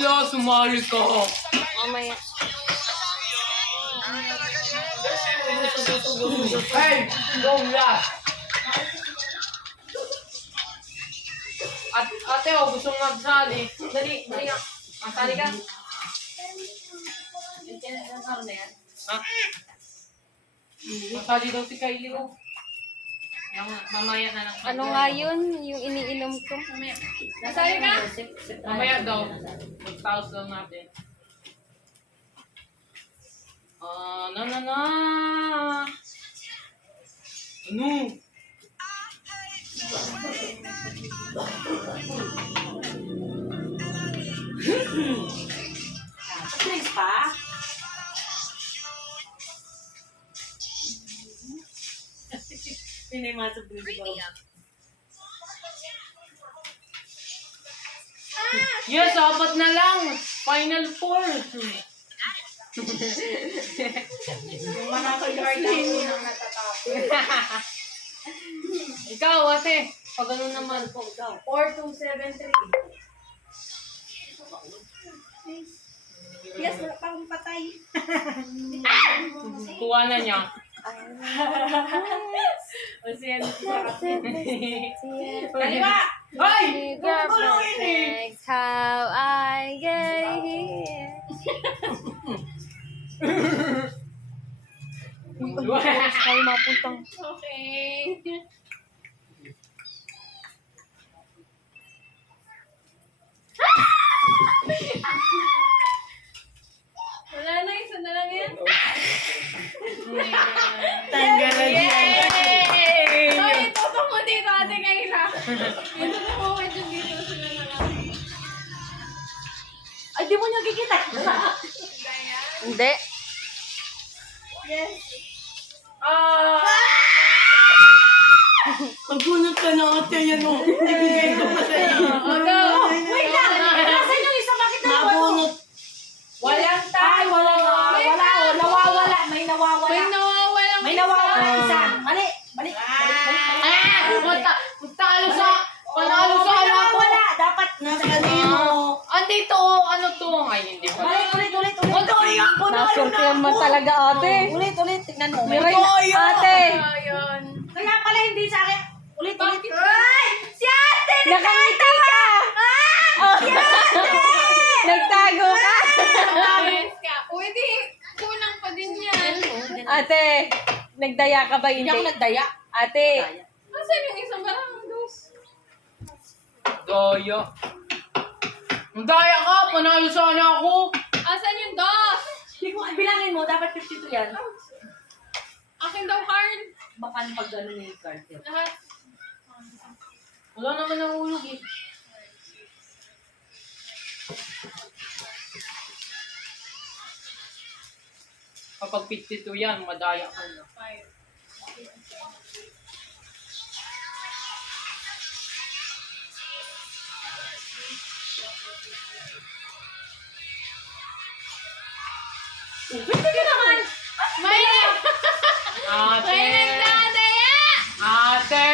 Kayla, sumali ka. Mamaya. Hey, go last. Ate, oh, gusto mong magsali. Dali nga. Masali ka. Ha? Masali daw si Kylie, oh. Mamaya na lang. Ano nga yun? Yung iniinom ko. Masali ka? Mamaya daw. Mag-pause daw natin. Na. Ano? Please pa? Hindi masuk dito. Yes, 4 na lang. Final 4. Yung manaka-yard lang unang natatapos. Ikaw, ate. Pag ganun naman po, ikaw. 4273. Yes, wala pang patay. Kuha na niya. O siya, sa kasi. Kaliwa! Hoy! Perfect how I get here. Ay, mapuntang. Okay. Wala na, isa na lang yan. Tanggalan yan. Ay, itutok mo dito, ate Kayla. Itutok mo medyo dito sila na lang. Ay, di mo niya kikita. Hindi. Yes. Magbunot ka na ate yan o. Ibigay ko pa sa'yo. Wait lang. Nasaan yung isa? Bakit na mabunot? Walang Ay, wala nga. Wala o. Nawawala. May nawawala. May nawawala. May nawawala isa. Bali. Balik. Panalo sa anak ko. Nawawala. Dapat nasa kanino. Andito, ano to? Ay, hindi pa. Ulit. Nasurtihan mo talaga, ate. Ulit. Tignan mo. Miray na, ate. Ayun. Kaya pala hindi sa akin. Ulit. Ay! Si ate! Nakangiti ka! Oh. Nagtago ka! Yes ka. Pwede, kulang pa din yan. Ate, nagdaya ka ba? Hindi ako Hindi. nagdaya. Ate, Asan yung isang barang dos? Daya. Ang daya ka! Panalo sana ako! Asan yung dos? Hindi ko bilangin mo. Dapat 52 yan. Akin daw card. Baka pag gano'n yung card yun. Lahat. Wala naman nahulog eh. Kapag 52 yan, madaya ka na. 5. Pwede ka naman! May Ate! nagdadaya! Ate!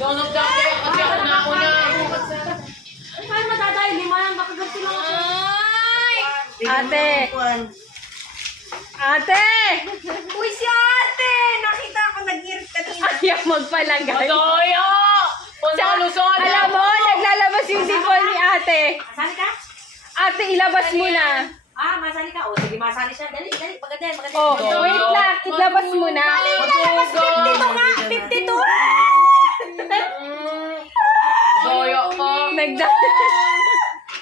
Don't of that day kasi ako na una. Ay, paano matadaya? Lima yan. Baka ganito lang ako. Ay! Ate! Ate! Uy, si ate! Nakita ko nag-irit kanina. Ayaw magpalagay. Madaya! Panalo sana Alam mo, naglalabas yung dimple ni ate. Masali ka? Ate, ilabas mo na. Masali ka. O, sige, masali siya. Dali. Maganda. Oh, wait lang. Ilabas mo na. Lalabas 52 nga! 52! Daya ka.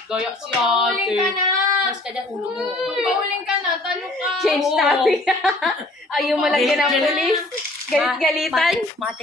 Daya si Pauling ka ate. na! Mas ka dyan ulo mo. Pauling ka na! Talo ka! Change topic. Ayaw mo lagyan ng Galit ka na. pulis. Galit-galitan. Mate